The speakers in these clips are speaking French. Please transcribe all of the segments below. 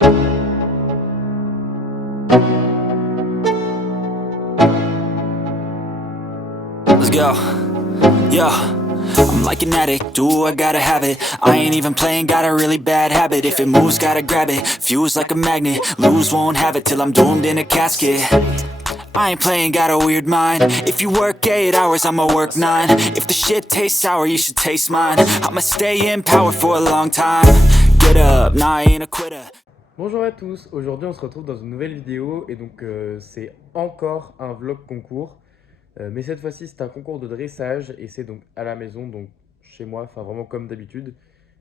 Let's go. Yo, I'm like an addict, do I gotta have it. I ain't even playing, got a really bad habit. If it moves, gotta grab it, fuse like a magnet. Lose, won't have it till I'm doomed in a casket. I ain't playing, got a weird mind. If you work 8 hours, I'ma work 9. If the shit tastes sour, you should taste mine. I'ma stay in power for a long time. Get up, nah, I ain't a quitter. Bonjour à tous, aujourd'hui on se retrouve dans une nouvelle vidéo et donc c'est encore un vlog concours, mais cette fois-ci c'est un concours de dressage et c'est donc à la maison, donc chez moi, enfin vraiment comme d'habitude,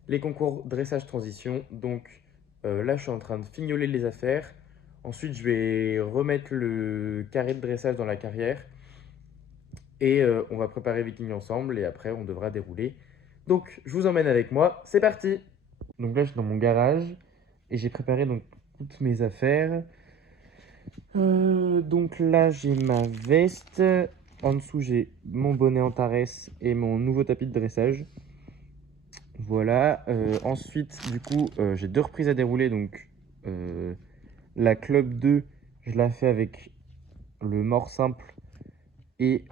les concours dressage transition. Donc là je suis en train de fignoler les affaires, ensuite je vais remettre le carré de dressage dans la carrière et on va préparer Viking ensemble et après on devra dérouler. Donc je vous emmène avec moi, c'est parti! Donc là je suis dans mon garage. Et j'ai préparé donc toutes mes affaires. Donc là, j'ai ma veste. En dessous, j'ai mon bonnet Antares et mon nouveau tapis de dressage. Voilà. Ensuite, du coup, j'ai 2 reprises à dérouler. Donc, la Club 2, je la fais avec le mort simple et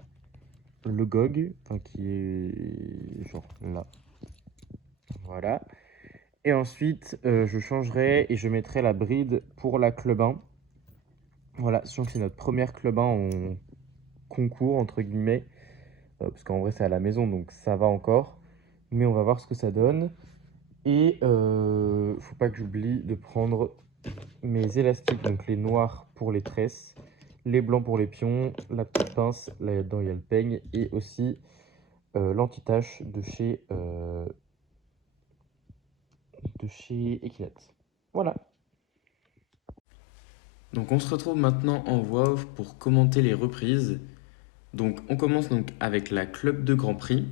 le GOG, enfin, qui est genre là. Voilà. Et ensuite, je changerai et je mettrai la bride pour la Club 1. Voilà, sachant que c'est notre première Club 1 en concours, entre guillemets, parce qu'en vrai c'est à la maison, donc ça va encore, mais on va voir ce que ça donne. Et faut pas que j'oublie de prendre mes élastiques, donc les noirs pour les tresses, les blancs pour les pions, la petite pince, là-dedans il y a le peigne, et aussi l'anti-tache de chez Equinet. Voilà. Donc on se retrouve maintenant en voix off pour commenter les reprises. Donc on commence donc avec la Club de Grand Prix.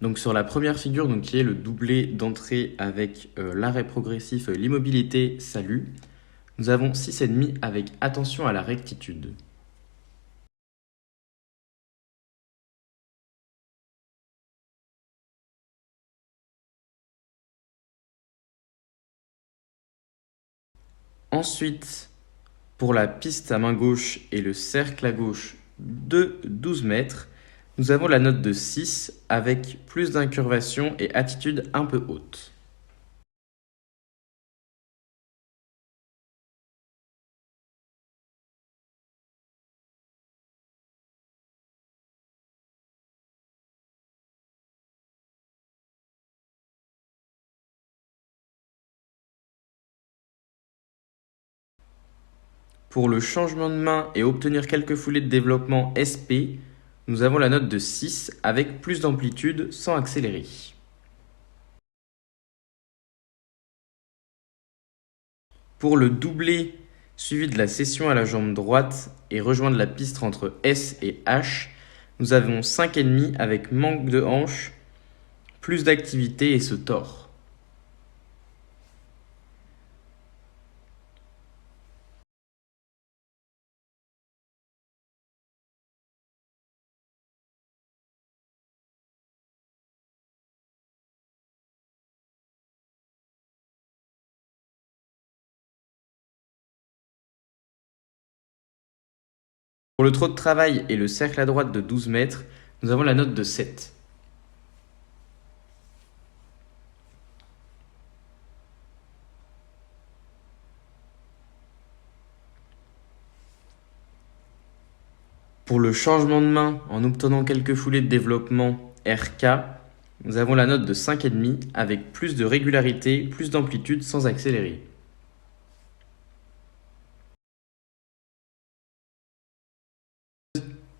Donc sur la première figure, donc, qui est le doublé d'entrée avec l'arrêt progressif, l'immobilité, salut, nous avons 6,5 avec attention à la rectitude. Ensuite, pour la piste à main gauche et le cercle à gauche de 12 mètres, nous avons la note de 6 avec plus d'incurvation et attitude un peu haute. Pour le changement de main et obtenir quelques foulées de développement SP, nous avons la note de 6 avec plus d'amplitude sans accélérer. Pour le doublé suivi de la cession à la jambe droite et rejoindre la piste entre S et H, nous avons 5,5 avec manque de hanche, plus d'activité et ce tord. Pour le trot de travail et le cercle à droite de 12 mètres, nous avons la note de 7. Pour le changement de main en obtenant quelques foulées de développement RK, nous avons la note de 5,5 avec plus de régularité, plus d'amplitude sans accélérer.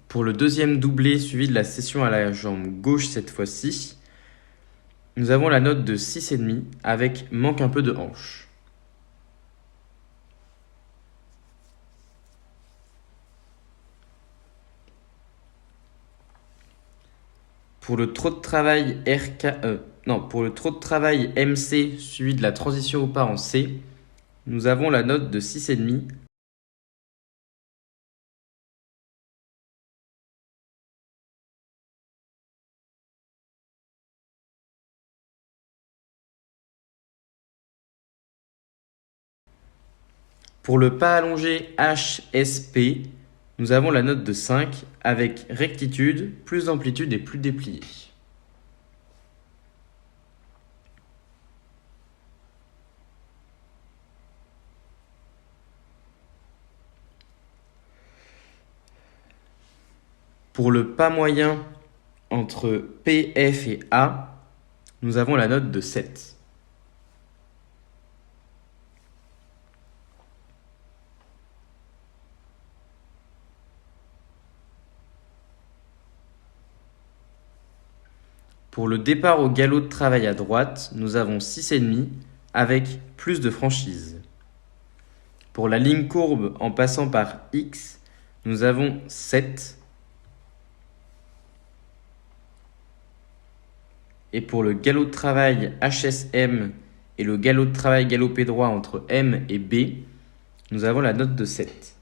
Pour le deuxième doublé suivi de la cession à la jambe gauche cette fois-ci, nous avons la note de 6,5 avec manque un peu de hanche. Pour le trot de travail pour le trot de travail MC suivi de la transition au pas en C, nous avons la note de 6,5 Pour le pas allongé HSP, nous avons la note de 5 avec rectitude, plus d'amplitude et plus déplié. Pour le pas moyen entre PF et A, nous avons la note de 7. Pour le départ au galop de travail à droite, nous avons 6,5 avec plus de franchise. Pour la ligne courbe en passant par X, nous avons 7. Et pour le galop de travail HSM et le galop de travail galopé droit entre M et B, nous avons la note de 7.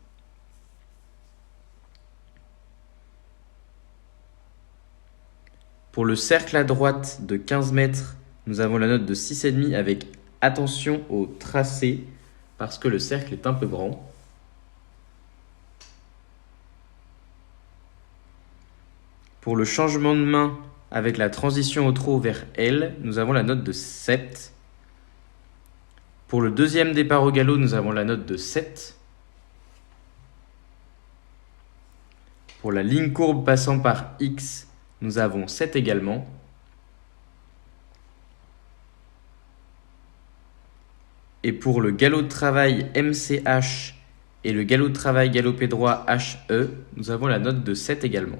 Pour le cercle à droite de 15 mètres, nous avons la note de 6,5 avec attention au tracé parce que le cercle est un peu grand. Pour le changement de main avec la transition au trot vers L, nous avons la note de 7. Pour le deuxième départ au galop, nous avons la note de 7. Pour la ligne courbe passant par X, nous avons 7 également. Et pour le galop de travail MCH et le galop de travail galopé droit HE, nous avons la note de 7 également.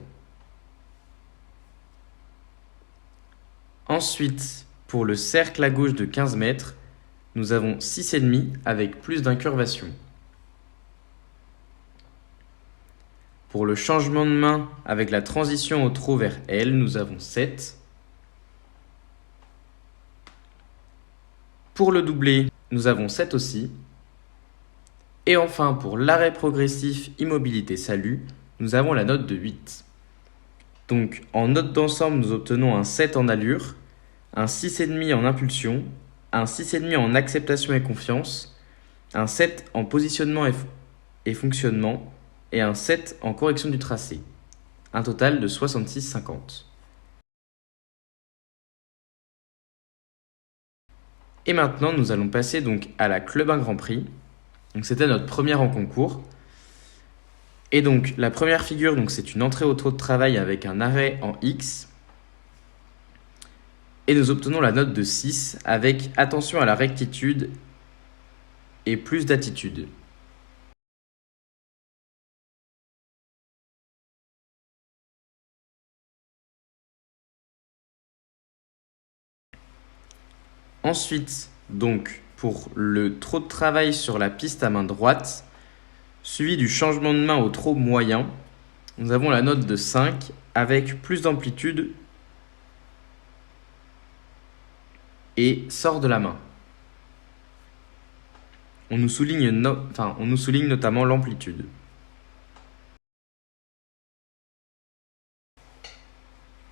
Ensuite, pour le cercle à gauche de 15 mètres, nous avons 6,5 avec plus d'incurvation. Pour le changement de main avec la transition au trot vers L, nous avons 7. Pour le doublé, nous avons 7 aussi. Et enfin, pour l'arrêt progressif immobilité salut, nous avons la note de 8. Donc, en note d'ensemble, nous obtenons un 7 en allure, un 6,5 en impulsion, un 6,5 en acceptation et confiance, un 7 en positionnement et fonctionnement, et un 7 en correction du tracé. Un total de 66,50. Et maintenant, nous allons passer donc à la Club 1 Grand Prix. Donc c'était notre première en concours. Et donc la première figure, donc c'est une entrée au trot de travail avec un arrêt en X. Et nous obtenons la note de 6 avec attention à la rectitude et plus d'attitude. Ensuite, donc, pour le trot de travail sur la piste à main droite, suivi du changement de main au trot moyen, nous avons la note de 5 avec plus d'amplitude et sort de la main. On nous souligne notamment l'amplitude.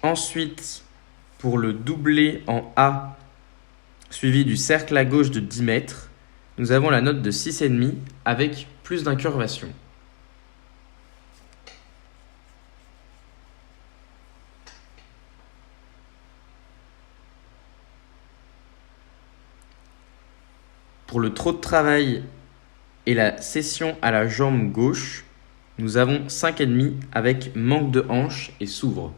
Ensuite, pour le doublé en A, suivi du cercle à gauche de 10 mètres, nous avons la note de 6,5 avec plus d'incurvation. Pour le trot de travail et la cession à la jambe gauche, nous avons 5,5 avec manque de hanche et s'ouvre.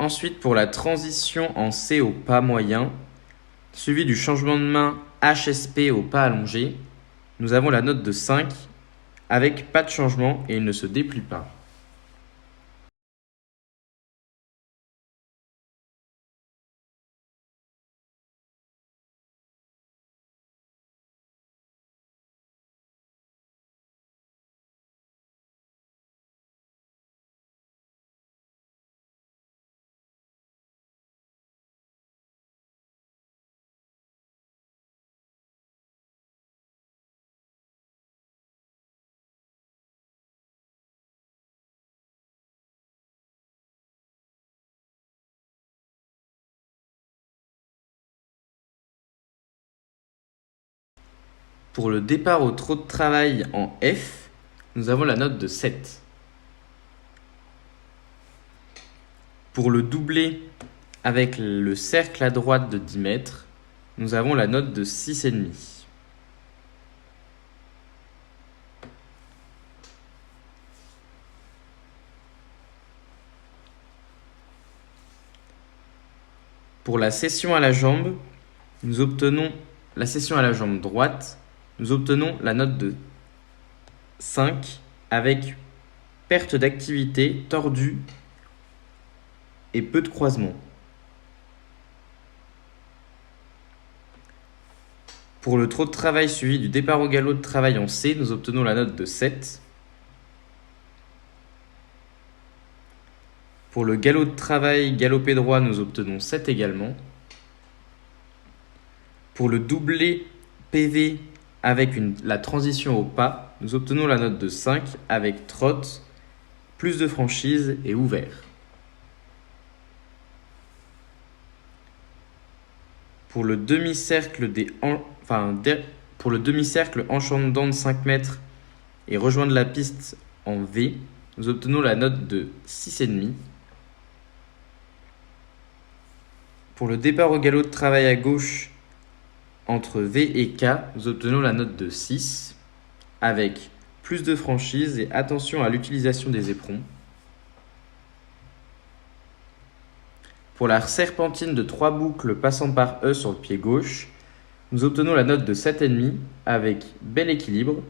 Ensuite, pour la transition en C au pas moyen, suivi du changement de main HSP au pas allongé, nous avons la note de 5 avec pas de changement et il ne se déplie pas. Pour le départ au trot de travail en F, nous avons la note de 7. Pour le doublé avec le cercle à droite de 10 mètres, nous avons la note de 6,5. Pour la cession à la jambe, nous obtenons la cession à la jambe droite, nous obtenons la note de 5 avec perte d'activité, tordue et peu de croisement. Pour le trot de travail suivi du départ au galop de travail en C, nous obtenons la note de 7. Pour le galop de travail galopé droit, nous obtenons 7 également. Pour le doublé PV avec la transition au pas, nous obtenons la note de 5 avec trotte, plus de franchise et ouvert. Pour le demi-cercle pour le demi-cercle enchant dedans de 5 mètres et rejoindre la piste en V, nous obtenons la note de 6,5. Pour le départ au galop de travail à gauche entre V et K, nous obtenons la note de 6 avec plus de franchise et attention à l'utilisation des éperons. Pour la serpentine de 3 boucles passant par E sur le pied gauche, nous obtenons la note de 7,5 avec bel équilibre.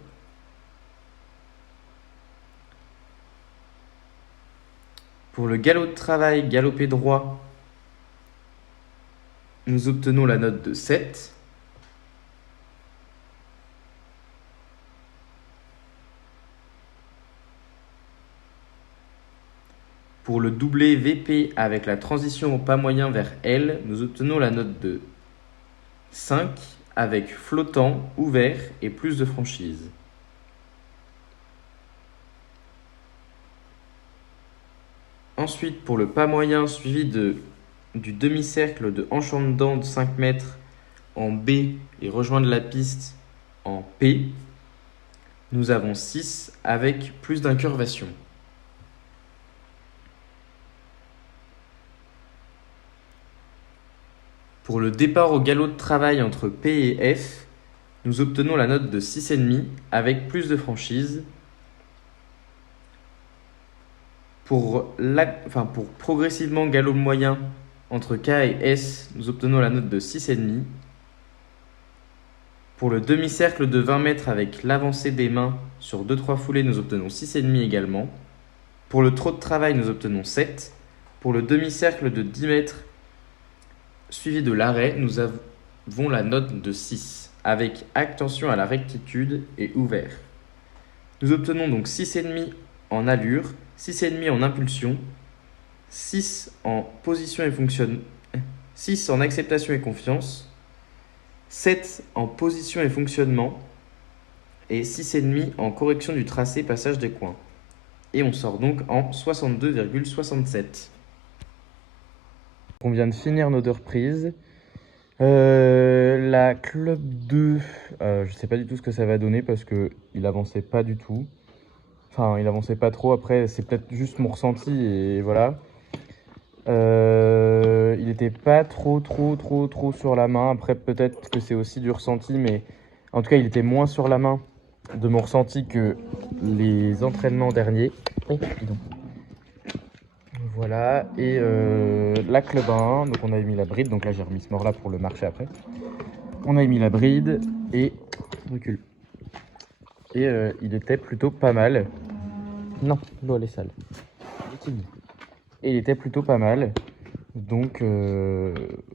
Pour le galop de travail galopé droit, nous obtenons la note de 7. Pour le doublé VP avec la transition au pas moyen vers L, nous obtenons la note de 5 avec flottant, ouvert et plus de franchise. Ensuite, pour le pas moyen suivi du demi-cercle de hanche en dedans de 5 mètres en B et rejoindre la piste en P, nous avons 6 avec plus d'incurvation. Pour le départ au galop de travail entre P et F, nous obtenons la note de 6,5 avec plus de franchise. Pour progressivement galop moyen entre K et S, nous obtenons la note de 6,5. Pour le demi-cercle de 20 mètres avec l'avancée des mains sur 2-3 foulées, nous obtenons 6,5 également. Pour le trot de travail, nous obtenons 7. Pour le demi-cercle de 10 mètres suivi de l'arrêt, nous avons la note de 6, avec attention à la rectitude et ouvert. Nous obtenons donc 6,5 en allure, 6,5 en impulsion, 6 en position et 6 en acceptation et confiance, 7 en position et fonctionnement, et 6,5 en correction du tracé passage des coins. Et on sort donc en 62,67. On vient de finir nos 2 reprises. La club 2, je sais pas du tout ce que ça va donner parce qu'il avançait pas du tout. Enfin, il avançait pas trop. Après, c'est peut-être juste mon ressenti et voilà. Il était pas trop sur la main. Après, peut-être que c'est aussi du ressenti, mais en tout cas, il était moins sur la main de mon ressenti que les entraînements derniers. Oui, dis-donc. Voilà, et la club 1, donc on avait mis la bride, donc là j'ai remis ce mort-là pour le marcher après. On a mis la bride et recule. Et il était plutôt pas mal. Non, l'eau elle est sale. Et il était plutôt pas mal. Donc,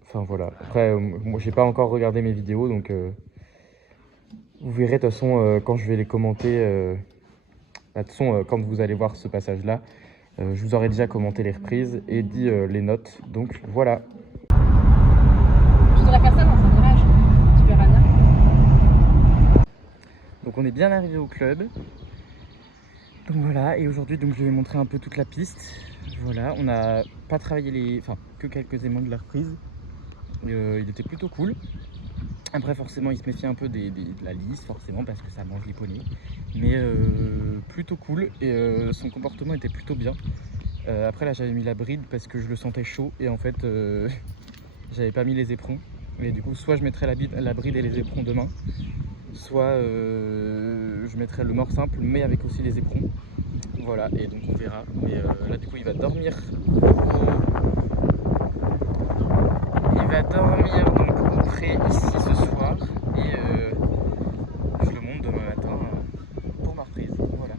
enfin voilà. Après, moi j'ai pas encore regardé mes vidéos, donc vous verrez de toute façon quand je vais les commenter. De toute façon, quand vous allez voir ce passage-là, je vous aurais déjà commenté les reprises et dit les notes, donc voilà. Je voudrais faire ça dans un mirage, tu verras bien. Donc on est bien arrivé au club. Donc voilà, et aujourd'hui donc je vais montrer un peu toute la piste. Voilà, on n'a pas travaillé que quelques éléments de la reprise. Il était plutôt cool. Après, forcément, il se méfie un peu de la lisse, forcément, parce que ça mange les poneys. Mais plutôt cool, et son comportement était plutôt bien. Après, là, j'avais mis la bride parce que je le sentais chaud, et en fait, j'avais pas mis les éperons. Et du coup, soit je mettrais la bride et les éperons demain, soit je mettrais le mort simple, mais avec aussi les éperons. Voilà, et donc on verra. Mais là, du coup, il va dormir. Il va dormir donc au pré ici ce soir, et je le monte demain matin pour ma reprise. Voilà.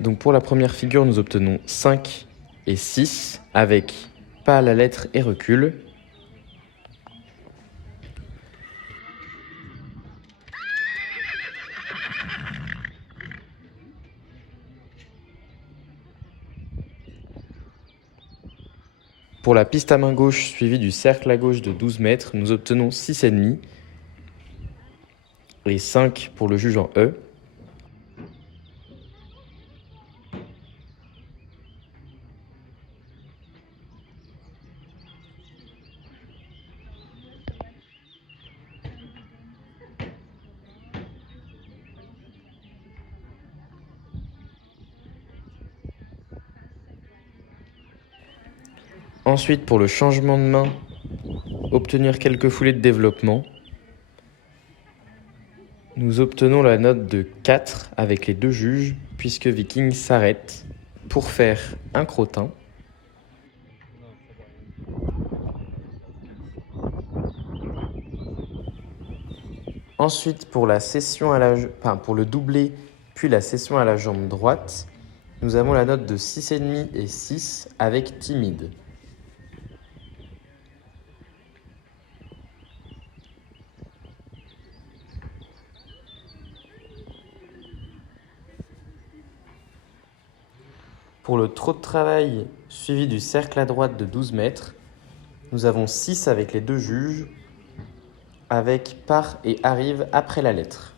Donc pour la première figure, nous obtenons 5 et 6 avec pas à la lettre et recul. Pour la piste à main gauche suivie du cercle à gauche de 12 mètres, nous obtenons 6,5 et 5 pour le juge en E. Ensuite, pour le changement de main, obtenir quelques foulées de développement. Nous obtenons la note de 4 avec les deux juges, puisque Viking s'arrête pour faire un crottin. Ensuite, pour la session pour le doublé, puis la session à la jambe droite, nous avons la note de 6,5 et 6 avec timide. Pour le trot de travail suivi du cercle à droite de 12 mètres, nous avons 6 avec les deux juges, avec part et arrive après la lettre.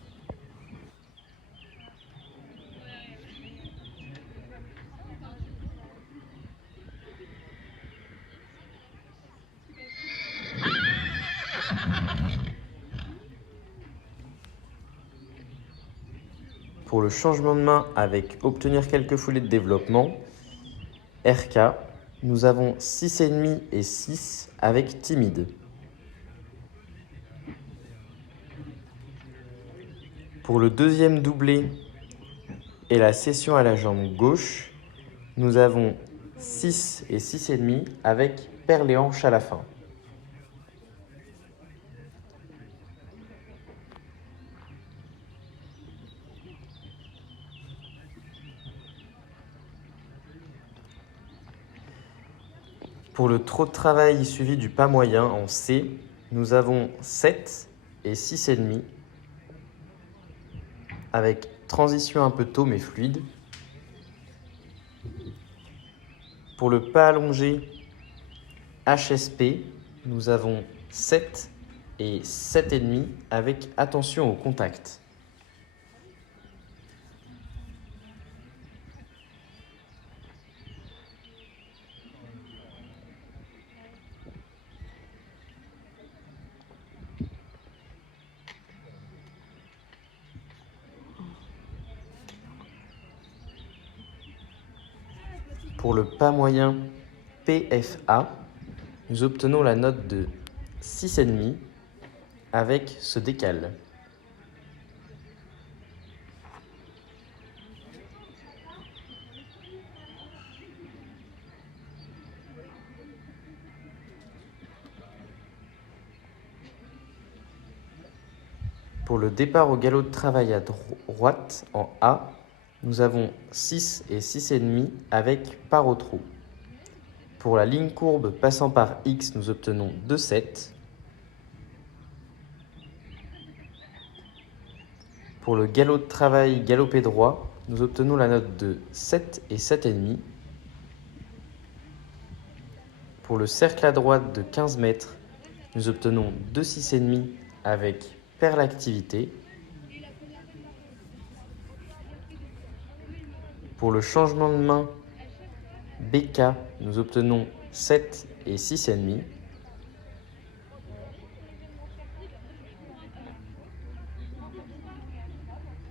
Pour le changement de main avec obtenir quelques foulées de développement, RK, nous avons 6,5 et 6 avec timide. Pour le deuxième doublé et la session à la jambe gauche, nous avons 6 et 6,5 avec paire les hanches à la fin. Pour le trot de travail suivi du pas moyen en C, nous avons 7 et 6,5 avec transition un peu tôt mais fluide. Pour le pas allongé HSP, nous avons 7 et 7,5 avec attention au contact. Pour le pas moyen PFA, nous obtenons la note de 6,5 avec ce décale. Pour le départ au galop de travail à droite en A, nous avons 6 et 6,5 avec part au trou. Pour la ligne courbe passant par X, nous obtenons 2,7. Pour le galop de travail galopé droit, nous obtenons la note de 7 et 7,5. Pour le cercle à droite de 15 mètres, nous obtenons 2 6,5 avec paire l'activité. Pour le changement de main BK, nous obtenons 7 et 6,5.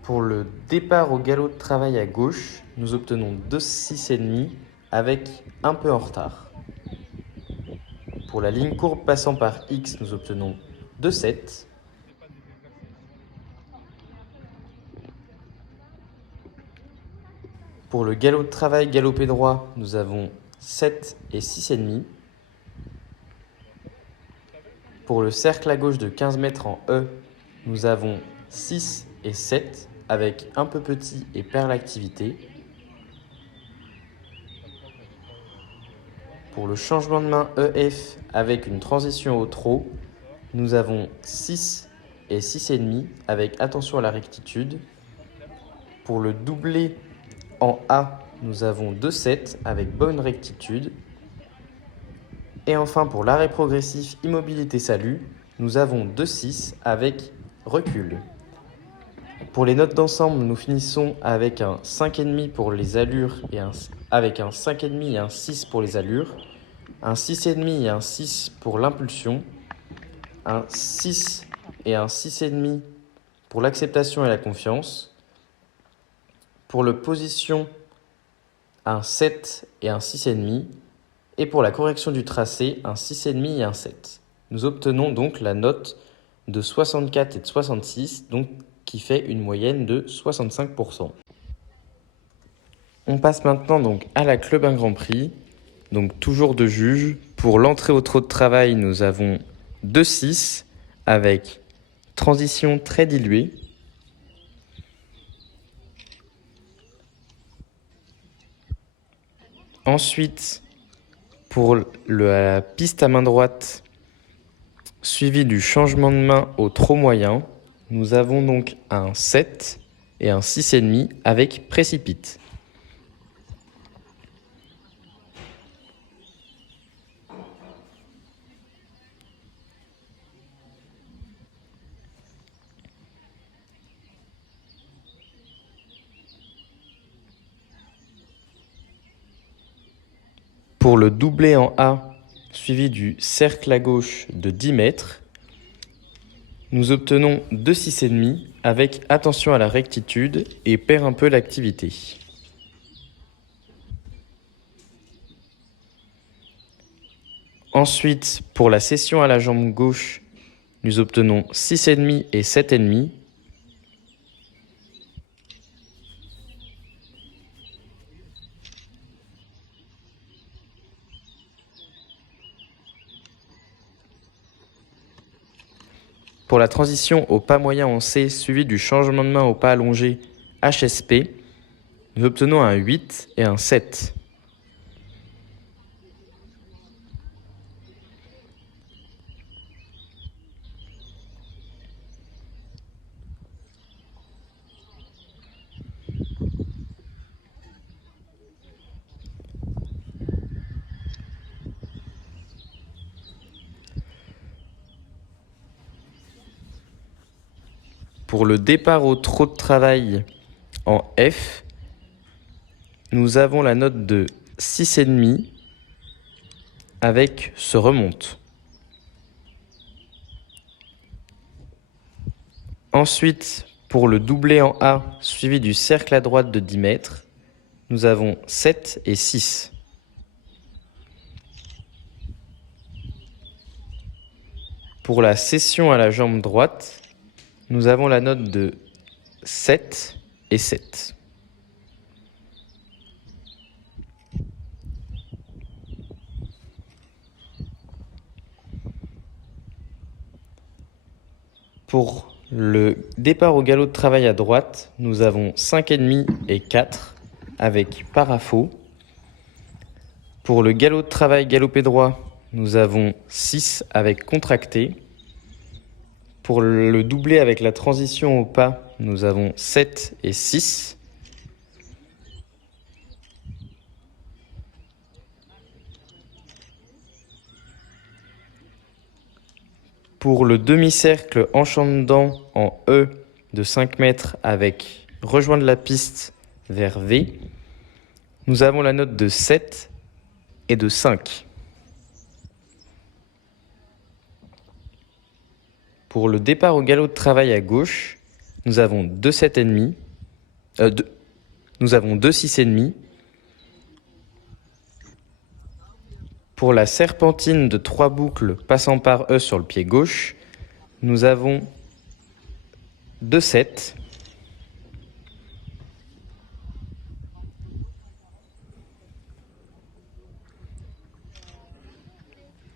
Pour le départ au galop de travail à gauche, nous obtenons 2 6,5 avec un peu en retard. Pour la ligne courbe passant par X, nous obtenons 2,7. Pour le galop de travail galopé droit, nous avons 7 et 6,5. Pour le cercle à gauche de 15 mètres en E, nous avons 6 et 7 avec un peu petit et paire l'activité. Pour le changement de main EF avec une transition au trot, nous avons 6 et 6,5 avec attention à la rectitude. Pour le doublé en A, nous avons 2,7 avec bonne rectitude. Et enfin, pour l'arrêt progressif immobilité salut, nous avons 2,6 avec recul. Pour les notes d'ensemble, nous finissons avec un 5,5 pour les allures et avec un 5,5 et un 6 pour les allures, un 6,5 et un 6 pour l'impulsion, un 6 et un 6,5 pour l'acceptation et la confiance. Pour le position, un 7 et un 6,5. Et pour la correction du tracé, un 6,5 et un 7. Nous obtenons donc la note de 64 et de 66, donc qui fait une moyenne de 65%. On passe maintenant donc à la Club 1 Grand Prix, donc toujours de juge. Pour l'entrée au trot de travail, nous avons 2,6 avec transition très diluée. Ensuite, pour la piste à main droite, suivi du changement de main au trot moyen, nous avons donc un 7 et un 6,5 avec précipite. Pour le doublé en A, suivi du cercle à gauche de 10 mètres, nous obtenons 2 6,5 avec attention à la rectitude et perd un peu l'activité. Ensuite, pour la cession à la jambe gauche, nous obtenons 6,5 et 7,5. Pour la transition au pas moyen en C, suivi du changement de main au pas allongé HSP, nous obtenons un 8 et un 7. Pour le départ au trot de travail en F, nous avons la note de 6,5 avec se remonte. Ensuite, pour le doublé en A, suivi du cercle à droite de 10 mètres, nous avons 7 et 6. Pour la cession à la jambe droite, nous avons la note de 7 et 7. Pour le départ au galop de travail à droite, nous avons 5,5 et 4 avec parafaux. Pour le galop de travail galopé droit, nous avons 6 avec contracté. Pour le doublé avec la transition au pas, nous avons 7 et 6. Pour le demi-cercle enchaînant en E de 5 mètres avec rejoindre la piste vers V, nous avons la note de 7 et de 5. Pour le départ au galop de travail à gauche, nous avons 2 7,5, nous avons 2 6,5. Pour la serpentine de 3 boucles passant par E sur le pied gauche, nous avons 2 7.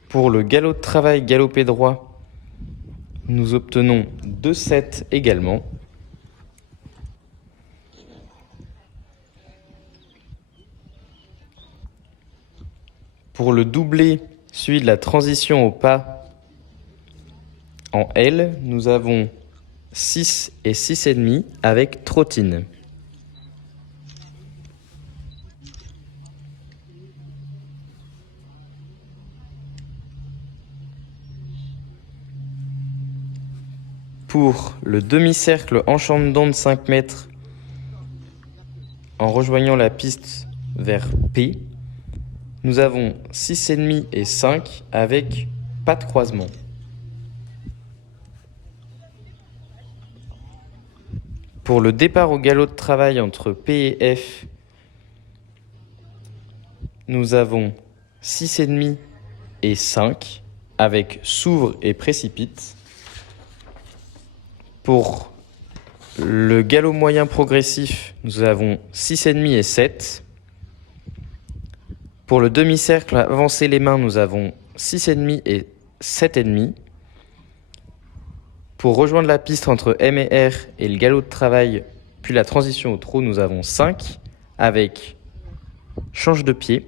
Pour le galop de travail galopé droit, nous obtenons 2 7 également. Pour le doublé suivi de la transition au pas en L, nous avons 6 et 6,5 avec trottine. Pour le demi-cercle enchaînant de 5 mètres en rejoignant la piste vers P, nous avons 6,5 et 5 avec pas de croisement. Pour le départ au galop de travail entre P et F, nous avons 6,5 et 5 avec s'ouvre et précipite. Pour le galop moyen progressif, nous avons 6,5 et 7. Pour le demi-cercle avancer les mains, nous avons 6,5 et 7,5. Pour rejoindre la piste entre M et R et le galop de travail, puis la transition au trot, nous avons 5 avec change de pied.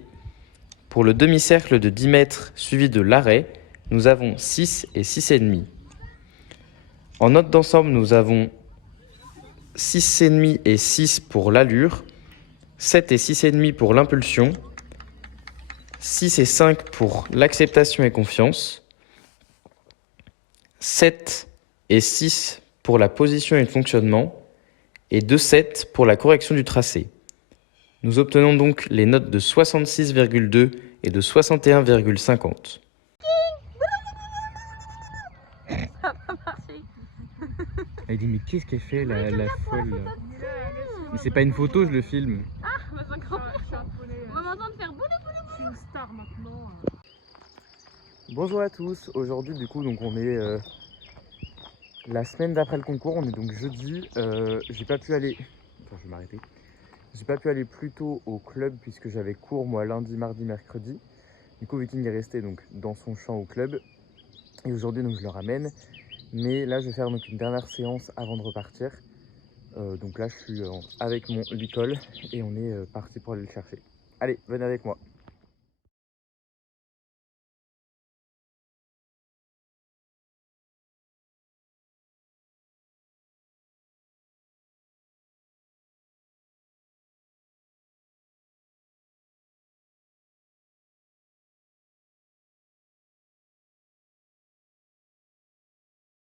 Pour le demi-cercle de 10 mètres suivi de l'arrêt, nous avons 6 et 6,5. En note d'ensemble, nous avons 6,5 et 6 pour l'allure, 7 et 6,5 pour l'impulsion, 6 et 5 pour l'acceptation et confiance, 7 et 6 pour la position et le fonctionnement, et 2,7 pour la correction du tracé. Nous obtenons donc les notes de 66,2 et de 61,50. Elle dit mais qu'est-ce qu'elle fait la folle là? Mais c'est pas une photo, je le filme. On va m'entendre faire boulot. Je suis une star maintenant. Bonjour à tous, aujourd'hui du coup donc on est la semaine d'après le concours, on est donc jeudi. J'ai pas pu aller. Attends, je vais m'arrêter. J'ai pas pu aller plus tôt au club puisque j'avais cours moi lundi, mardi, mercredi. Du coup Viking est resté donc dans son champ au club. Et aujourd'hui donc je le ramène. Mais là je vais faire donc une dernière séance avant de repartir. Donc là je suis avec mon Licol et on est parti pour aller le chercher. Allez, venez avec moi.